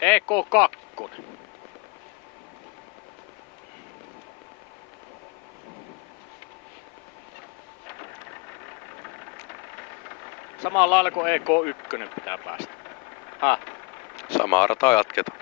EK2. Samalla lailla kuin EK1 pitää päästä. Samaa rataa jatketaan.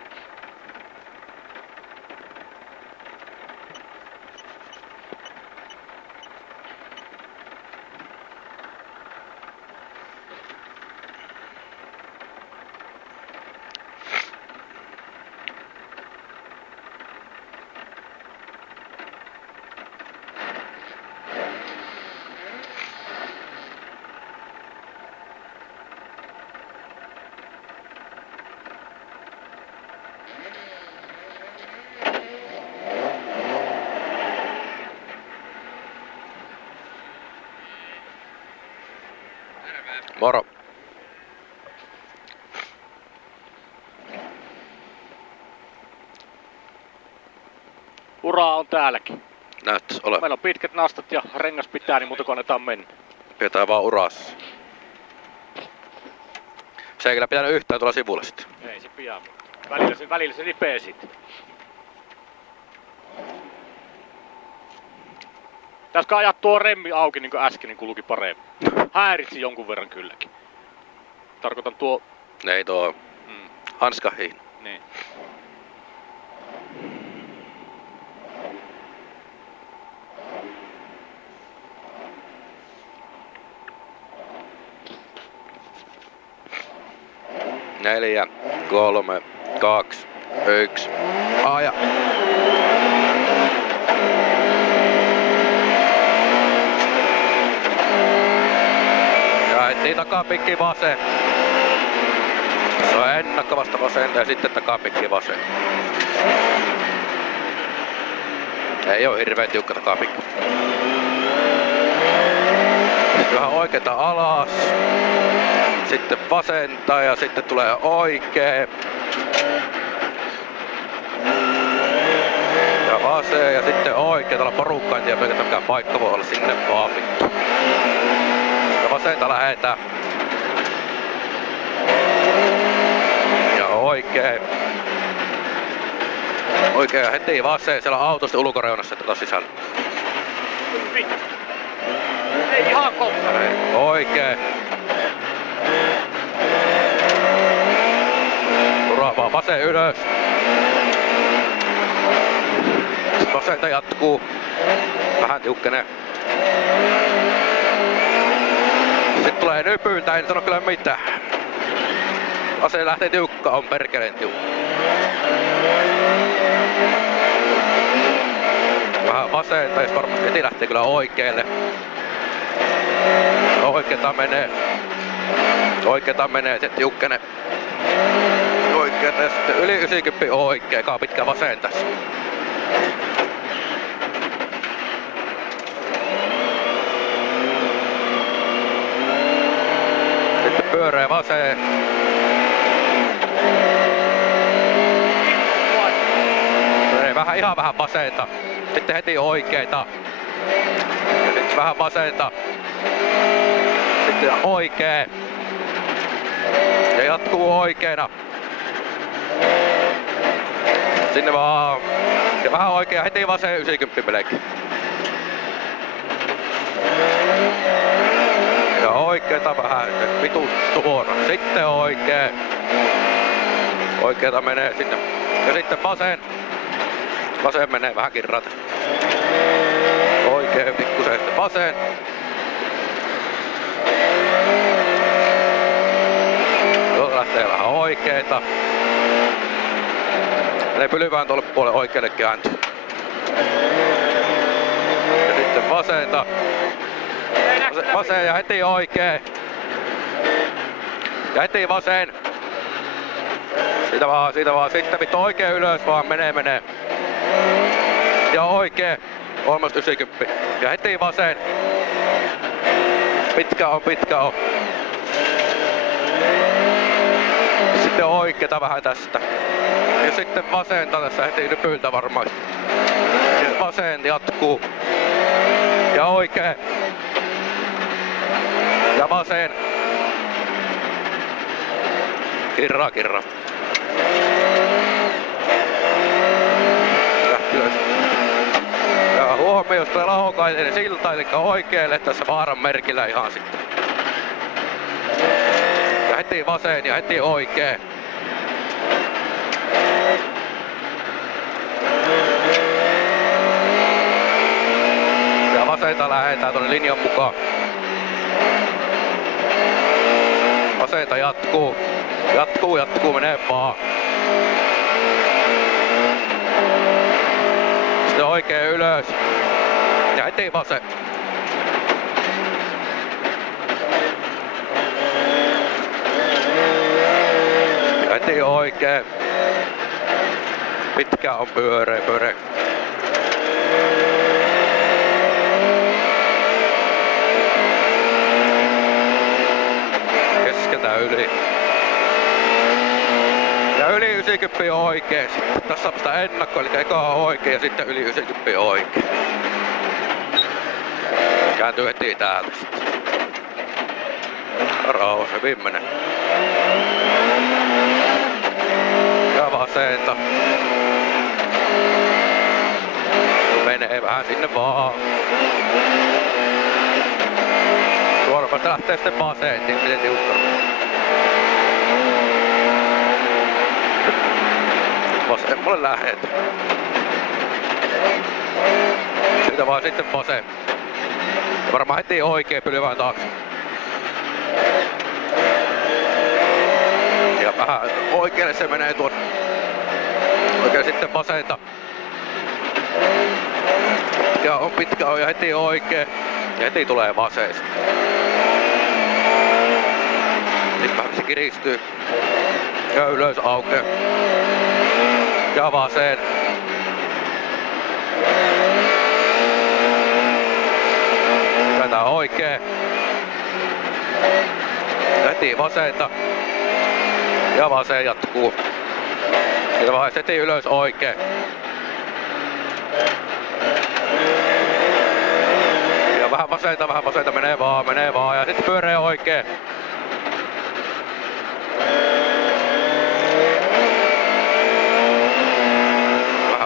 Moro. Uraa on täälläkin. Näyttäis ole. Meillä on pitkät nastat ja rengas pitää, niin muuta kuin annetaan mennä. Pidetään vaan urassa. Se ei kyllä pitänyt yhtään tulla sivulle sitten. Ei se pian, mutta välillä se ripee sitten. Pitäisikö ajaa tuo remmi auki niin kuin äsken, niin kuluki paremmin. Häiritsi jonkun verran kylläkin. Tarkoitan tuo... Ei tuo hanskahiin. Niin. Neljä, 3, 2, 1. Aja. Ja heti takapikki vasen. Se on ennakkovasta vasenta ja sitten takapikki vasen. Ei oo hirveen tiukka takapikki. Sitten vähän oikeeta alas. Sitten vasenta ja sitten tulee oikee. Ja vasen ja sitten oikee. Täällä porukka, en tiedä mikä paikka voi olla sinne vaan vittu. Ja vasenta lähetään. Ja oikee. Oikee ja heti vasen. Siellä on autosta ulkoreunassa tätä sisällä. Ei ihan kohta. Oikee. Vaan vasen ylös. Vasenta jatkuu. Vähän tiukkenee. Sitten tulee nypyltä, en sano kyllä mitään. Ase lähtee tiukka, on perkeleen tiukka. Vähän vasenta, jos varmasti heti lähtee kyllä oikealle. Oikeeta menee, se tiukkenee. Oikeeta ja sitten yli 90 oikee, pitkä vasen tässä. Sitten pyöreä vasen. Ihan vähän vasenta. Sitten heti oikeeta. Sitten vähän vasenta. Sitten oikee. Ja jatkuu oikeena. Sinne vaan. Ja vähän oikea, heti vasen 90 melkein. Ja oikeeta vähän, vitun tuona. Sitten oikee. Oikeeta menee sinne. Ja sitten vasen. Vasen menee vähänkin ratasta. Oikee pikkusen, sitten vasen. Lähtee vähän oikeeta. Ne pylvään tuolle puolelle oikealle kääntyy. Ja sitten vasenta. Vasen ja heti oikee. Ja heti vasen. Siitä vaan. Sitten vittu oikee ylös vaan. Menee. Ja oikee. Almost 90. Ja heti vasen. Pitkä on. Sitten oikeeta vähän tästä. Ja sitten vasenta tässä heti nypyltä varmaan. Ja vasen jatkuu. Ja oikee. Ja vasen. Kirra. huomioon sitä Lahokaisen silta, eli oikealle tässä vaaran merkillä ihan sitten. Ja heti vasen ja heti oikee. Ja vasenta lähetään tuonne linjan mukaan. Vasenta jatkuu. Jatkuu, menee vaan. Sitten oikein ylös. Ja heti vasen. Ja heti oikein. Pitkä on pyöreä. Keskeltä yli. Ja yli 90 on oikein. Tässä on sitä ennakko, eli eka on oikein ja sitten yli 90 on oikein. Kääntyy heti täältä sitten. Rauha, se viimeinen. Ja vasenta. Menee vähän sinne vaan. Suorasta lähtee sitten vasentiin, miten tiukkaa. Vasemmalle lähet. Siitä vaan sitten vasen. Ja varmaan heti oikein pylvään taakse. Ja vähän oikealle se menee tuon. Oikein sitten vasenta. Pitkä on ja heti oikein. Ja heti tulee vasen. Nyt vähän se kiristyy. Ja ylös aukeaa. Ja vasen. Tätä oikein. Heti vasenta. Ja vasen jatkuu. Siitä vaiheessa heti ylös oikein. Ja vähän vasenta menee vaan. Ja sitten pyöreä oikein.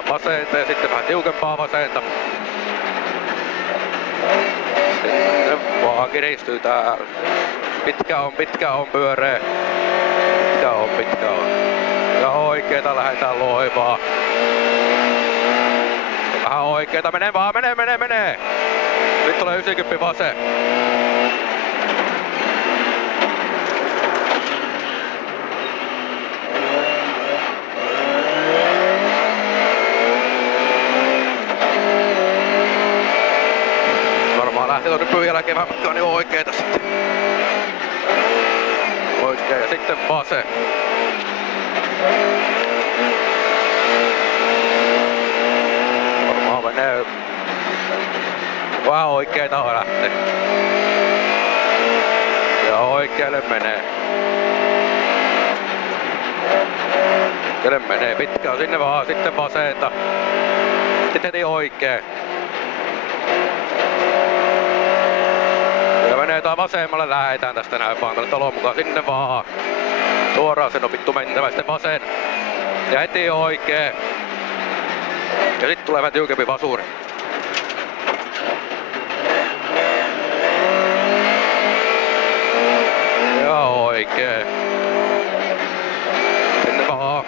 Vasenta ja sitten vähän tiukempaa vasenta. Sitten vaan kiristyy täällä. Pitkä on pyöreä. Pitkä on. Ja oikeeta lähdetään loivaa. Vähän oikeeta, menee vaan, menee. Nyt tulee 90 vasen. Lähti tuonne pyyn jälkeen vähän matkaa, niin oikeeta sitten. Oikein ja sitten vasen. Varmaan menee. Vähän oikeeta on lähtee. Ja oikealle menee. Oikealle menee. Pitkä on sinne vaan, sitten vasenta. Sitten heti oikein. Menee tää vasemmalle, lähetään tästä näin vaan tälle talon mukaan sinne vaan. Suoraan sen on vittu mentävä, sitten vasen. Ja heti oikee. Ja sit tulee vähän tiukempi vasuri. Ja oikee. Sinne vaan.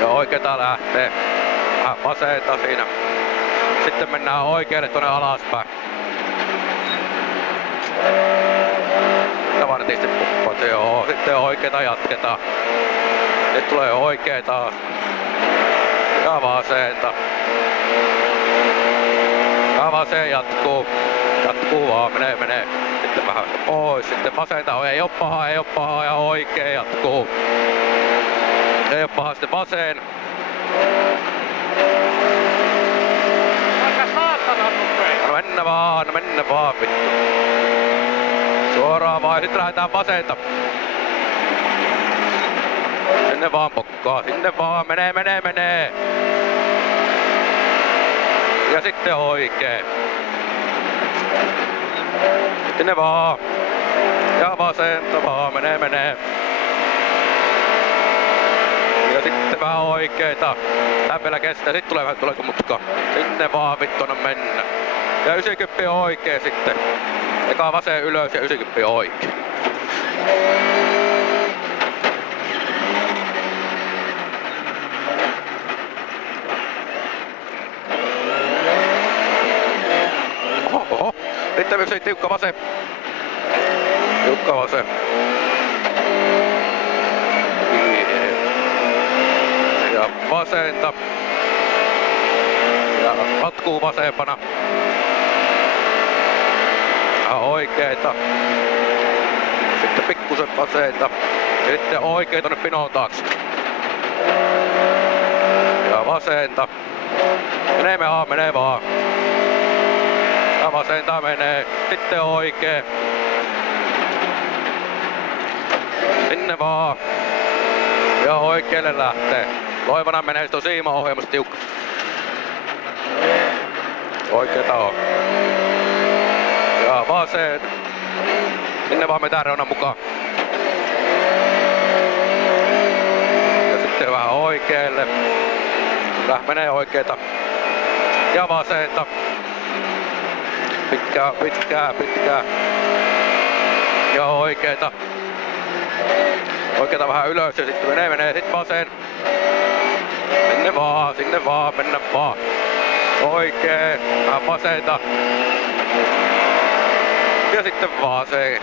Ja oikeeta lähtee. Vähän vasenta siinä. Sitten mennään oikealle tuonne alaspäin. Tavartisti puppat, joo. Sitten oikeeta jatketaan. Nyt tulee oikeeta. Ja vasenta. Ja vasen jatkuu. Jatkuu vaan, menee. Sitten vähän pois. Sitten vasenta, ei oo paha ja oikee jatkuu. Ei oo paha, sitten vasen. No mennä vaan vittu. Suoraan vaan, sit lähdetään vasenta. Sinne vaan pokkaa, sinne vaan, menee. Ja sitten oikee. Sinne vaan. Ja vasenta vaan, menee. Ja sitten vähän oikeeta. Tää vielä kestää, sit tulee vähän tuleeko mutka. Sinne vaan vittu anna mennä. Ja 90 on oikee sitten. Eka vasen ylös ja 90 on oikee. Oho, sitten myös tiukka vasen. Tiukka vasen. Ja vasenta. Ja matkuu vasempana. Ja oikeeta. Sitten pikkusen vasenta. Sitten oikein tonne pinon taakse. Ja vasenta. Menee vaan. Ja vasenta menee. Sitten oikee. Sinne vaan. Ja oikealle lähtee. Loivana menee sitten siimaohjelmassa tiukka. Oikeeta on. Ja vasen. Sinne vaan metään reunan mukaan. Ja sitten vähän oikealle. Kyllä menee oikeeta. Ja vasenta. Pitkää. Ja oikeeta. Oikeeta vähän ylös ja sitten menee sitten vasen. Sinne vaan, mennä vaan. Oikee, vähän vasenta. Ja sitten vasen.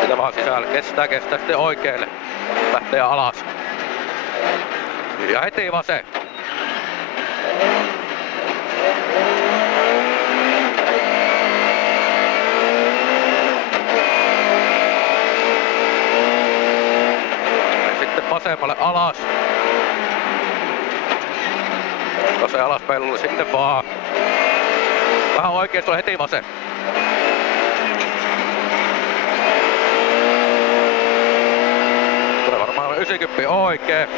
Sitä vaan sisälle, kestää sitten oikealle. Lähtee alas. Ja heti vasen. Vasemmalle alas. Vasen alas peilulle sinne vaan. Vähän oikeesti on heti vasen. Tulee varmaan 90 oikee.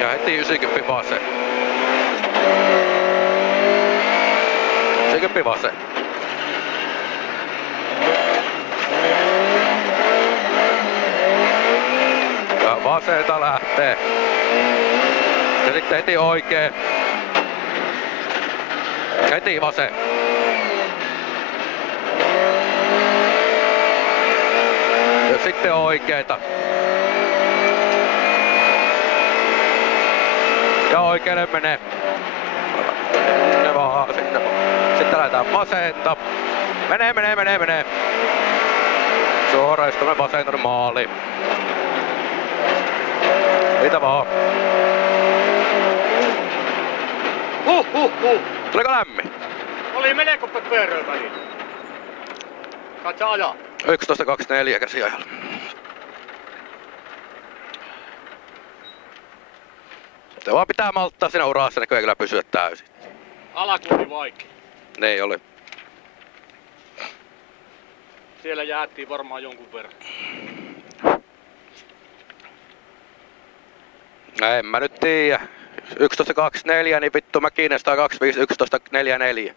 Ja heti 90 vasen. 90 vasen. Ja vasenta lähtee. Ja sitten heti oikee. Heti vasen. Ja sitten oikeeta. Ja oikealle menee. Sinne vaan, sinne vaan. Sitten lähdetään vasenta. Menee. Suoraan istumme vasen maaliin. Mitä vaan. Tuliko lämmin? Oli melko pöperöä väliin. Saat sä ajaa? 11.24 käsiajalla. Se vaan pitää malttaa siinä urassa, näköjään kyllä pysyä täysin. Alku oli vaikea. Ne oli. Siellä jäättiin varmaan jonkun verran. En mä nyt tiedä. 11.24, niin vittu Mäkinen 125 11.44.